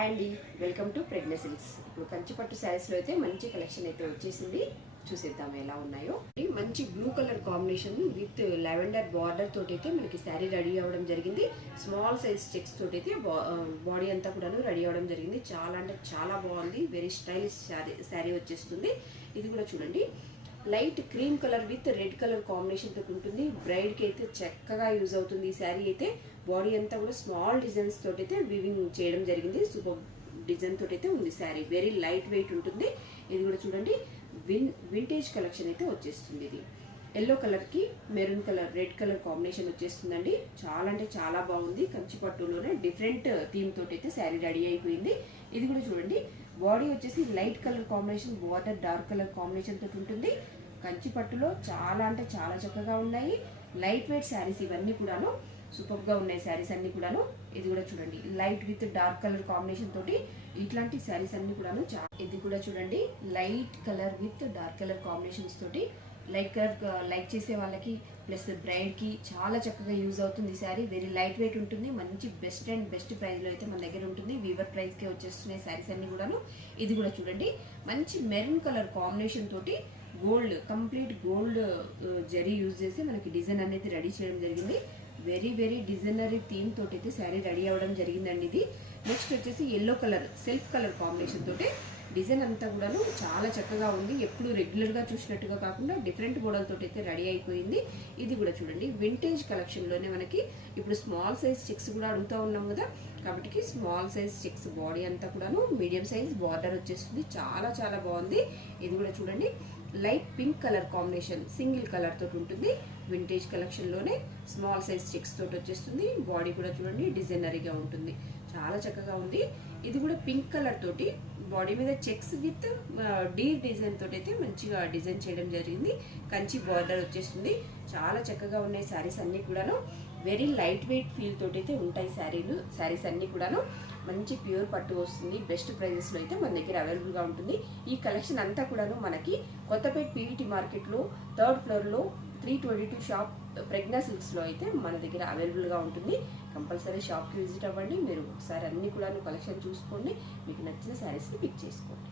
Hi అండి, welcome to ప్రెగ్నె silks. ఇప్పుడు కంచిపట్టు శారీస్లో అయితే మంచి కలెక్షన్ అయితే వచ్చేసింది. చూసేద్దాం ఎలా ఉన్నాయో. మంచి blue colour combination with lavender border తోటి అయితే మనకి శారీ రెడీ అవ్వడం జరిగింది. స్మాల్ సైజ్ చెక్స్ తోటి అయితే బాడీ అంతా కూడా రెడీ అవ్వడం జరిగింది. చాలా అంటే చాలా బాగుంది. వెరీ స్టైలిష్ శారీ వచ్చేస్తుంది. ఇది కూడా చూడండి, light cream colour with red colour combination తోటి ఉంటుంది. బ్రైడ్ కి అయితే చక్కగా యూజ్ అవుతుంది. ఈ శారీ అయితే బాడీ అంతా కూడా స్మాల్ డిజైన్స్ తోటి అయితే వీవింగ్ చేయడం జరిగింది. సూపర్ డిజైన్ తోటి అయితే ఉంది శారీ. వెరీ లైట్ వెయిట్ ఉంటుంది. ఇది కూడా చూడండి, వింటేజ్ కలెక్షన్ అయితే వచ్చేస్తుంది. ఇది ఎల్లో కలర్ కి maroon colour, red colour combination వచ్చేస్తుందండి. చాలా అంటే చాలా బాగుంది. కంచిపట్టులోనే డిఫరెంట్ థీమ్ తోటి అయితే శారీ రెడీ అయిపోయింది. ఇది కూడా చూడండి, బాడీ వచ్చేసి light colour combination, border dark colour combination తోటి ఉంటుంది. కంచిపట్టులో చాలా అంటే చాలా చక్కగా ఉన్నాయి. లైట్ వెయిట్ శారీస్ ఇవన్నీ కూడాను సూపర్ గా ఉన్నాయి. శారీస్ అన్ని కూడాను. ఇది కూడా చూడండి, light with dark colour combination తోటి ఇట్లాంటి శారీస్ అన్ని కూడాను. ఇది కూడా చూడండి, light colour with dark colour combinations తోటి లైక్ చేసే వాళ్ళకి ప్లస్ బ్రైడ్ కి చాలా చక్కగా యూజ్ అవుతుంది. ఈ శారీ వెరీ లైట్ వెయిట్ ఉంటుంది. మంచి బెస్ట్ అండ్ బెస్ట్ ప్రైస్ లో అయితే మన దగ్గర ఉంటుంది. వీవర్ ప్రైస్ కే వచ్చేస్తున్నాయి శారీస్ అన్ని కూడాను. ఇది కూడా చూడండి, మంచి మెరూన్ కలర్ కాంబినేషన్ తోటి gold, complete gold zari use చేసి మనకి డిజైన్ అనేది రెడీ చేయడం జరిగింది. వెరీ వెరీ డిజైనరీ థీమ్ తోటి అయితే శారీ రెడీ అవ్వడం జరిగిందండి. ఇది నెక్స్ట్ వచ్చేసి yellow colour self colour combination తోటి డిజైన్ అంతా కూడాను చాలా చక్కగా ఉంది. ఎప్పుడు రెగ్యులర్ గా చూసినట్టుగా కాకుండా డిఫరెంట్ మోడల్ తోటి అయితే రెడీ అయిపోయింది. ఇది కూడా చూడండి, వింటేజ్ కలెక్షన్ లోనే మనకి ఇప్పుడు స్మాల్ సైజ్ చెక్స్ కూడా అడుగుతూ ఉన్నాం కదా, కాబట్టి స్మాల్ సైజ్ చెక్స్ బాడీ అంతా కూడాను మీడియం సైజ్ బార్డర్ వచ్చేస్తుంది. చాలా చాలా బాగుంది. ఇది కూడా చూడండి, light pink colour combination single colour తోటి ఉంటుంది. వింటేజ్ కలెక్షన్ లోనే స్మాల్ సైజ్ చెక్స్ తోటి వచ్చేస్తుంది. బాడీ కూడా చూడండి డిజైనరీగా ఉంటుంది. చాలా చక్కగా ఉంది. ఇది కూడా పింక్ కలర్ తోటి బాడీ మీద చెక్స్ విత్ డీర్ డిజైన్ తోటి అయితే మంచిగా డిజైన్ చేయడం జరిగింది. కంచి బార్డర్ వచ్చేస్తుంది. చాలా చక్కగా ఉన్నాయి శారీస్ అన్ని కూడాను. వెరీ లైట్ వెయిట్ ఫీల్ తోటి అయితే ఉంటాయి శారీస్ అన్ని కూడాను. మంచి ప్యూర్ పట్టు వస్తుంది. బెస్ట్ ప్రైజెస్ లో అయితే మన దగ్గర అవైలబుల్ గా ఉంటుంది. ఈ కలెక్షన్ అంతా కూడాను మనకి కొత్తపేట పీవీటీ మార్కెట్ లో 3rd ఫ్లోర్ లో 322 షాప్ ప్రెగ్నె సిల్క్స్ లో అయితే మన దగ్గర అవైలబుల్ గా ఉంటుంది. కంపల్సరీ షాప్ కి విజిట్ అవ్వండి. మీరు ఒకసారి అన్ని కూడా కలెక్షన్ చూసుకోండి. మీకు నచ్చిన శారీస్ ని పిక్ చేసుకోండి.